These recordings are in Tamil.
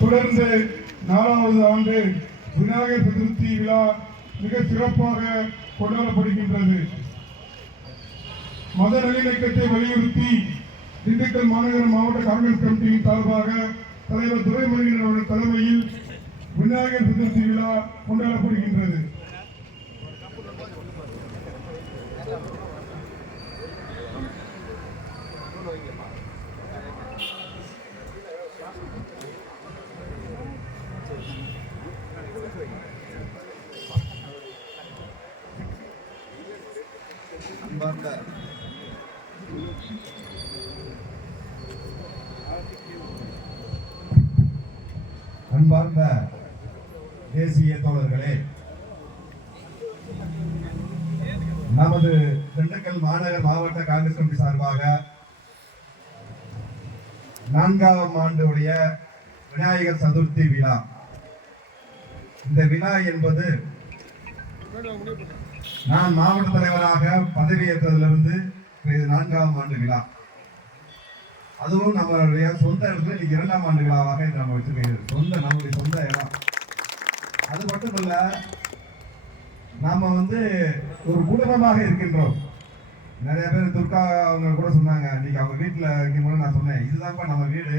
தொடர்ந்து நாலாவது ஆண்டு விநாயகர் சதுர்த்தி விழா மிக சிறப்பாக கொண்டாடப்படுகின்றது. மத நல்லிணக்கத்தை வலியுறுத்தி திண்டுக்கல் மாநகர மாவட்ட காங்கிரஸ் கமிட்டியின் சார்பாக தலைவர் துரைமுருகன் அவர்கள் தலைமையில் விநாயகர் சதுர்த்தி விழா கொண்டாடப்படுகின்றது. அன்பார்ந்த தேசிய தோழர்களே நமது திண்டுக்கல் மாநகர் மாவட்ட காங்கிரஸ் கமிட்டி சார்பாக நான்காம் ஆண்டுடைய விநாயகர் சதுர்த்தி விழா. இந்த விழா என்பது நான் மாவட்ட தலைவராக பதவியேற்றதிலிருந்து இது நான்காம் ஆண்டு விழா. அதுவும் நம்மளுடைய சொந்த இடத்துல இன்னைக்கு இரண்டாம் ஆண்டு விழாவாக இது நம்ம வச்சிருக்கிறது சொந்த நம்முடைய சொந்த இடம். அது மட்டும் இல்லை நாம வந்து ஒரு குடும்பமாக இருக்கின்றோம். நிறைய பேர் துர்கா அவங்க கூட சொன்னாங்க இன்னைக்கு அவங்க வீட்டில் இருக்கும்போது நான் சொன்னேன் இதுதான்ப்பா நம்ம வீடு.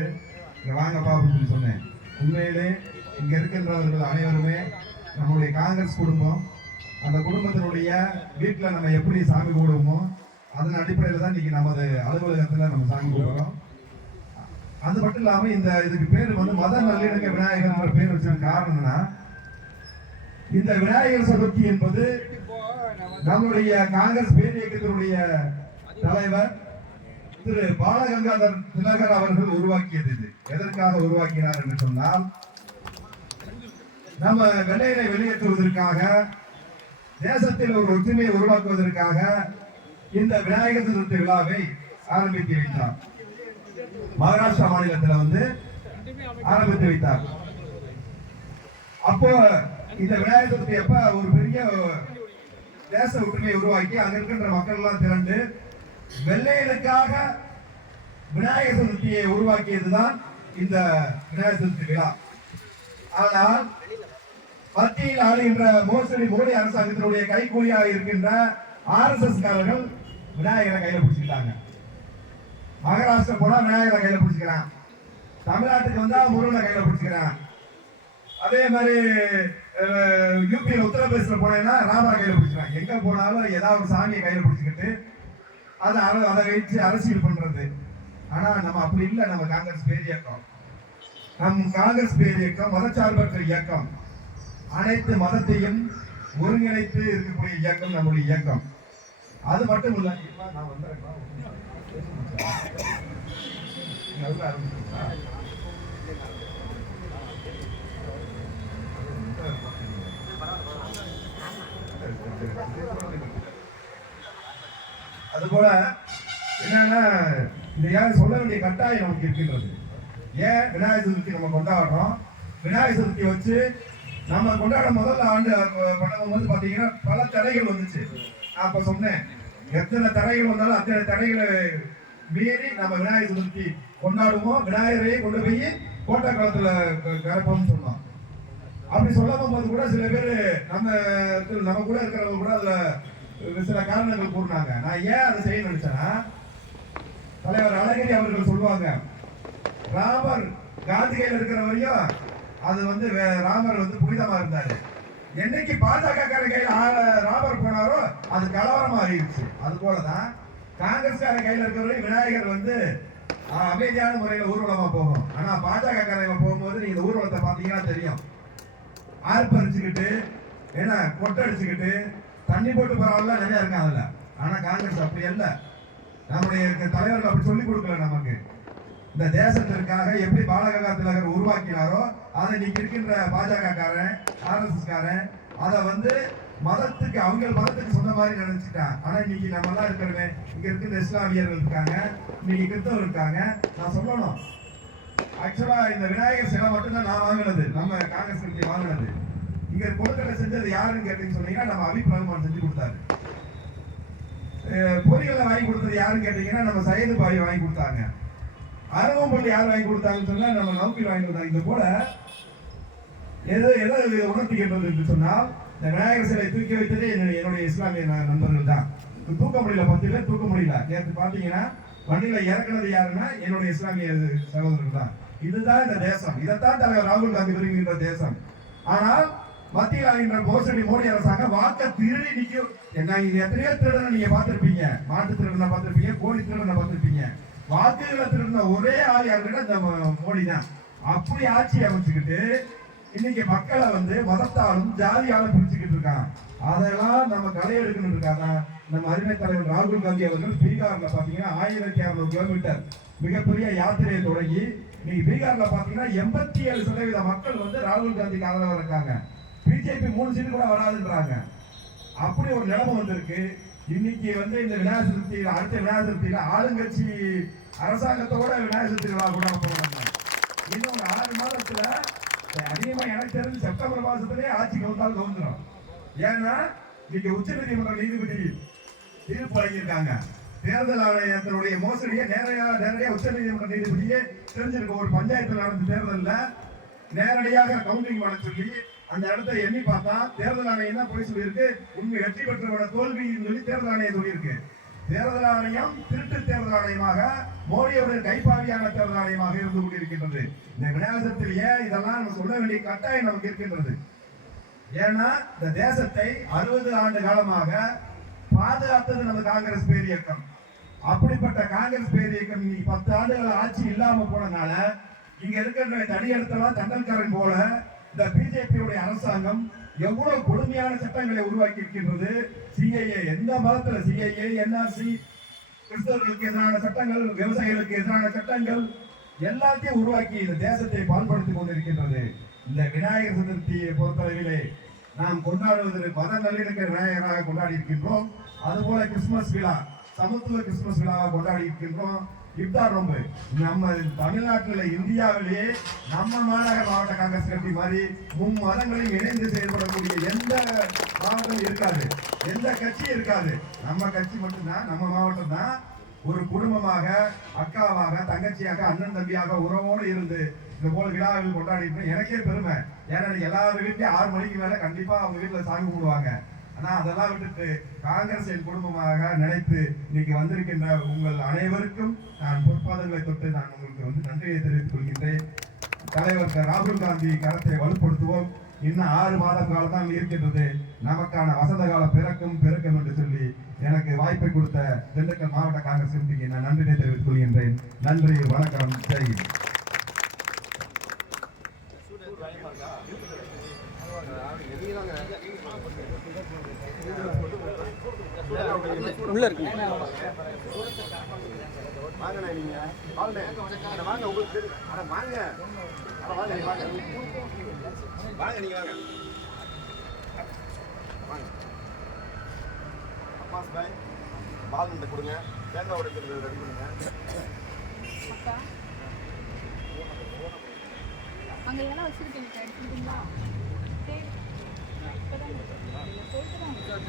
இங்கே வாங்கப்பா அப்படின்னு சொல்லி சொன்னேன். உண்மையிலே இங்கே இருக்கின்றவர்கள் அனைவருமே நம்முடைய காங்கிரஸ் குடும்பம் அந்த குடும்பத்தினுடைய வீட்டில் நம்ம எப்படி சாமி கும்பிடுவோமோ அதன் அடிப்படையில் தான் இன்னைக்கு நமது அலுவலகத்தில் நம்ம சாமி கும்பிடுறோம். அது மட்டும் இல்லாம இந்த இதுக்கு பேர் வந்து மத நல்லிணக்க விநாயகர் பேர் வச்ச காரணம்னா இந்த விநாயகர் சதுர்த்தி என்பது நம்முடைய காங்கிரஸ் பேர் இயக்கத்தினுடைய தலைவர் திரு பாலகங்காதர் திலகர் அவர்கள் உருவாக்கியது இது. எதற்காக உருவாக்கினார் என்று சொன்னால் நம்ம வெள்ளையினை வெளியேற்றுவதற்காக தேசத்தில் ஒரு ஒற்றுமையை உருவாக்குவதற்காக இந்த விநாயகர் சதுர்த்தி விழாவை ஆரம்பித்து வைத்தார். மகாராஷ்டிரா மாநிலத்தில் வந்து ஆரம்பித்து வைத்தார். அப்போ இந்த விநாயகர் சதுர்த்தி அப்ப ஒரு பெரிய தேச ஒற்றுமையை உருவாக்கி அங்க இருக்கின்ற மக்கள் எல்லாம் திரண்டு வெள்ளையனுக்காக விநாயகர் சதுர்த்தியை உருவாக்கியதுதான் இந்த விநாயகர் சதுர்த்தி விழா. ஆனால் மத்தியில் ஆளுகின்ற மோசடி மோடி அரசாங்கத்தினுடைய கைகூலியாக இருக்கின்ற ஆர்எஸ்எஸ் காரர்கள் விநாயகரை கையில பிடிச்சிட்டாங்க மகாராஷ்டிரம் போனா விநாயகரை கையில பிடிச்சிக்கிறான் தமிழ்நாட்டுக்கு வந்தா முருகனை கையில பிடிச்சிக்கிறான் அதே மாதிரி யூபியில் உத்தரப்பிரதேசத்தில் போனேன்னா ராமரை கையில பிடிச்சிக்கிறான் எங்கே போனாலும் ஏதாவது ஒரு சாமியை கையில பிடிச்சிக்கிட்டு அதை அர- அதை வைத்து அரசியல் பண்றது. ஆனா நம்ம அப்படி இல்லை. நம்ம காங்கிரஸ் பேர் இயக்கம். நம் காங்கிரஸ் பேர் இயக்கம் மதச்சார்பற்ற இயக்கம். அனைத்து மதத்தையும் ஒருங்கிணைத்து இருக்கக்கூடிய இயக்கம் நம்முடைய இயக்கம். அது மட்டும் இல்ல நான் வந்துடுறேன்ப்பா. நல்லா ஆரம்பிச்சிருக்கா? அதுபோல என்னன்னா இந்த ஏன் சொல்ல வேண்டிய கட்டாயம் நமக்கு இருக்கின்றது ஏன் விநாயகர் சதுர்த்தி நம்ம கொண்டாடுறோம் விநாயகர் சதுர்த்தி வச்சு நம்ம கொண்டாட முதல்ல ஆண்டு பண்ணும் பார்த்தீங்கன்னா பல தடைகள் வந்துச்சு அப்ப சொன்னேன் எத்தனை தடைகள் வந்தாலும் அத்தனை தடைகளை மீறி நம்ம விநாயகர் சதுர்த்தி கொண்டாடுவோம். விநாயகரையே கொண்டு போய் கோட்டை காலத்துல கரப்போம்னு சொன்னோம். அப்படி சொல்ல போது கூட சில பேர் நம்ம நம்ம கூட இருக்கிறவங்க கூட அதுல சில காரணங்கள் கூறினாங்க. நான் ஏன் அதை செய்ய நினைச்சேன்னா தலைவர் அழகிரி அவர்கள் சொல்லுவாங்க ராமர் காந்திகையில் இருக்கிற வரையும் அது வந்து வே- ராமர் வந்து புனிதமா இருந்தாரு. என்னைக்கு பாஜக கையில் ராமர் போன அது கலவரம் ஆயிடுச்சு அது போலதான் காங்கிரஸ்கார கையில் இருக்கிறவரை விநாயகர் வந்து அமைதியான முறையில் ஊர்வலமா போகும் ஆனா பாஜக காரங்க போகும்போது நீங்க இந்த ஊர்வலத்தை பாத்தீங்கன்னா தெரியும். ஆர்ப்பரிச்சுக்கிட்டு ஏன்னா கொட்டடிச்சுக்கிட்டு தண்ணி போட்டு போறவங்களாம் நிறைய இருக்காங்க அதுல. ஆனா காங்கிரஸ் அப்படி அல்ல. நம்முடைய தலைவர்கள் அப்படி சொல்லி கொடுக்கல நமக்கு. இந்த தேசத்திற்காக எப்படி பாலகங்கா திலகர் உருவாக்கினாரோ அதை இன்னைக்கு இருக்கின்ற பாஜக காரன் ஆர்எஸ்எஸ் காரன் அதை வந்து மதத்துக்கு அவங்க மதத்துக்கு சொன்ன மாதிரி நினைச்சிட்டான் ஆனா இன்னைக்கு நம்ம எல்லாம் இருக்கிறவே இங்க இருக்கிற இஸ்லாமியர்கள் இருக்காங்க இன்னைக்கு கிறிஸ்தவர் இருக்காங்க. நான் சொல்லணும். ஆக்சுவலா இந்த விநாயகர் சிலை மட்டும்தான் நான் வாங்கினது. நம்ம காங்கிரஸ் கட்சி வாங்கினது. இங்க கொழுக்கட்டை செஞ்சது யாருன்னு கேட்டீங்கன்னு சொன்னீங்கன்னா நம்ம அபிப் செஞ்சு கொடுத்தாரு. அஹ் வாங்கி கொடுத்தது யாருன்னு கேட்டீங்கன்னா நம்ம சையது பாய் வாங்கி கொடுத்தாங்க. அருகம்பள்ளி யார் வாங்கி கொடுத்தாங்கன்னு சொன்னா நம்ம நம்பி வாங்கி கொடுத்தாங்க. இது போல எது எதோ இது உணர்த்துகின்றது என்று சொன்னால் இந்த விநாயகர் சிலை தூக்கி வைத்ததே என்னுடைய என்னுடைய இஸ்லாமிய நண்பர்கள் தான் தூக்க முடியல பத்து பேர் தூக்க முடியல. நேற்று பார்த்தீங்கன்னா வண்டியில் இறக்குனது யாருன்னா என்னுடைய இஸ்லாமிய சகோதரர்கள் தான் இதுதான் இந்த தேசம். இதைத்தான் தலைவர் ராகுல் காந்தி விரும்புகின்ற தேசம். ஆனால் மத்தியில் ஆகின்ற மோசடி மோடி அரசாங்கம் வாக்க திருடி நிற்கும் என்ன இது எத்தனையோ திருடனை நீங்க பார்த்துருப்பீங்க. மாட்டு திருடனை பார்த்துருப்பீங்க கோழி திருடனை பார்த்துருப்பீங்க. வாக்குகளை திருடின ஒரே ஆள் யாருன்னா இந்த மோடி தான் அப்படி ஆட்சி அமைச்சுக்கிட்டு இன்னைக்கு மக்களை வந்து மதத்தாலும் ஜாதியாலும் பிரிச்சுக்கிட்டு இருக்கான் அதெல்லாம் நம்ம களை எடுக்கணும் இருக்காங்க. நம்ம அருமை தலைவர் ராகுல் காந்தி அவர்கள் பீகார்ல பாத்தீங்கன்னா ஆயிரத்தி அறுநூறு கிலோமீட்டர் மிகப்பெரிய யாத்திரையை தொடங்கி இன்னைக்கு பீகார்ல பாத்தீங்கன்னா எண்பத்தி ஏழு சதவீத மக்கள் வந்து ராகுல் காந்திக்கு ஆதரவாக இருக்காங்க. பிஜேபி மூணு சீட்டு கூட வராதுன்றாங்க. அப்படி ஒரு நிலைமை வந்திருக்கு. இன்னைக்கு வந்து இந்த விநாயகர் சதுர்த்தி அடுத்த விநாயகர் சதுர்த்தியில ஆளுங்கட்சி அரசாங்கத்தோட விநாயகர் சதுர்த்தி விழா கூட போறாங்க. இன்னும் ஆறு மாதத்துல அதிகமா எனக்கு தெரிஞ்சு செப்டம்பர் மாதத்துலேயே ஆட்சி கவுந்தால் கவுந்துடும் ஏன்னா இன்னைக்கு உச்ச நீதிமன்ற நீதிபதி தீர்ப்பு வழங்கியிருக்காங்க. தேர்தல் ஆணையத்தினுடைய மோசடியை நேரடியாக நேரடியாக உச்ச நீதிமன்ற நீதிபதியே தெரிஞ்சிருக்க ஒரு பஞ்சாயத்தில் நடந்த தேர்தலில் நேரடியாக கவுண்டிங் பண்ண சொல்லி அந்த இடத்த எண்ணி பார்த்தா தேர்தல் ஆணையம் தான் போய் சொல்லியிருக்கு? உண்மை வெற்றி பெற்றவோட தோல்வின்னு சொல்லி தேர்தல் ஆணையம் சொல்லியிருக்கு. தேர்தல் ஆணையம் திருட்டு தேர்தல் ஆணையமாக மோடியோட கைப்பாவியான தேர்தல் ஆணையமாக இருந்து கொண்டிருக்கின்றது. இந்த விநாயகத்தில் ஏன் இதெல்லாம் நம்ம சொல்ல வேண்டிய கட்டாயம் நமக்கு இருக்கின்றது. ஏன்னா இந்த தேசத்தை அறுபது ஆண்டு காலமாக பாதுகாத்தது நமது காங்கிரஸ் பேரியக்கம் அப்படிப்பட்ட காங்கிரஸ் பேரியக்கம் இன்னைக்கு பத்து ஆண்டுகள் ஆட்சி இல்லாம போனதுனால இங்க இருக்கின்ற தனி இடத்தெல்லாம் தண்டல்காரன் போல இந்த பிஜேபியுடைய அரசாங்கம் எவ்வளவு கொடுமையான சட்டங்களை உருவாக்கி இருக்கின்றது? சிஐஏ எந்த மதத்துல சிஐஏ என்ஆர்சி கிறிஸ்தவர்களுக்கு எதிரான சட்டங்கள் விவசாயிகளுக்கு எதிரான சட்டங்கள் எல்லாத்தையும் உருவாக்கி இந்த தேசத்தை பால்படுத்திக் கொண்டிருக்கின்றது. இந்த விநாயகர் சதுர்த்தியை பொறுத்தளவிலே நாம் கொண்டாடுவது மத நல்லிணக்க விநாயகராக கொண்டாடி இருக்கின்றோம். அதுபோல கிறிஸ்துமஸ் விழா சமத்துவ கிறிஸ்துமஸ் விழாவை கொண்டாடி இருக்கின்றோம் இப்தார் நோன்பு நம்ம தமிழ்நாட்டில் இந்தியாவிலேயே நம்ம மாநகர மாவட்ட காங்கிரஸ் கட்சி மாதிரி மும் மதங்களையும் இணைந்து செயல்படக்கூடிய எந்த மாவட்டம் இருக்காது. எந்த கட்சியும் இருக்காது. நம்ம கட்சி மட்டும்தான் நம்ம மாவட்டம் தான். ஒரு குடும்பமாக அக்காவாக தங்கச்சியாக அண்ணன் தம்பியாக உறவோடு இருந்து இந்த போல விழாவில் கொண்டாடி எனக்கே பெருமை. ஏன்னா இன்னைக்கு எல்லார் வீட்லயும் ஆறு மணிக்கு மேல கண்டிப்பா அவங்க வீட்டுல சாமி கும்பிடுவாங்க. ஆனால் அதெல்லாம் விட்டுட்டு காங்கிரஸ் என் குடும்பமாக நினைத்து இன்னைக்கு வந்திருக்கின்ற உங்கள் அனைவருக்கும் நான் பொற்பாதங்களை தொட்டு நான் உங்களுக்கு வந்து நன்றியை தெரிவித்துக் கொள்கின்றேன். தலைவர் ராகுல் காந்தி கரத்தை வலுப்படுத்துவோம். இன்னும் ஆறு மாத காலம் தான் இருக்கின்றது. நமக்கான வசந்த காலம் பிறக்கும் பிறக்கும் என்று சொல்லி எனக்கு வாய்ப்பை கொடுத்த திண்டுக்கல் மாவட்ட காங்கிரஸ் கமிட்டிக்கு நான் நன்றியை தெரிவித்துக் கொள்கின்றேன். நன்றி வணக்கம் ஜெய் உள்ள இருக்கு. வாங்கண்ணே நீங்க. வாங்க உங்களுக்கு வாங்க. அட வாங்க நீங்க வாங்க. வாங்க நீங்க வாங்க. வாங்க. அப்பாஸ் பாய் பால் நண்டை கொடுங்க. தேங்காய் உடைக்கிறது ரெடி பண்ணுங்க. அங்க எதனா வச்சிருக்கீங்க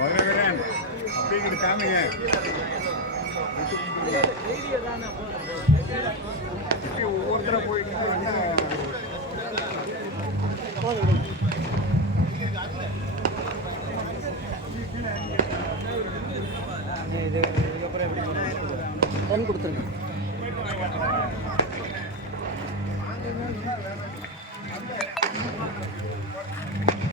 வரவேன் அப்படிங்கிறது காமிங்க. ஒவ்வொருத்தர போயிட்டு இது இதுக்கப்புறம் எப்படி கண் கொடுத்துருங்க.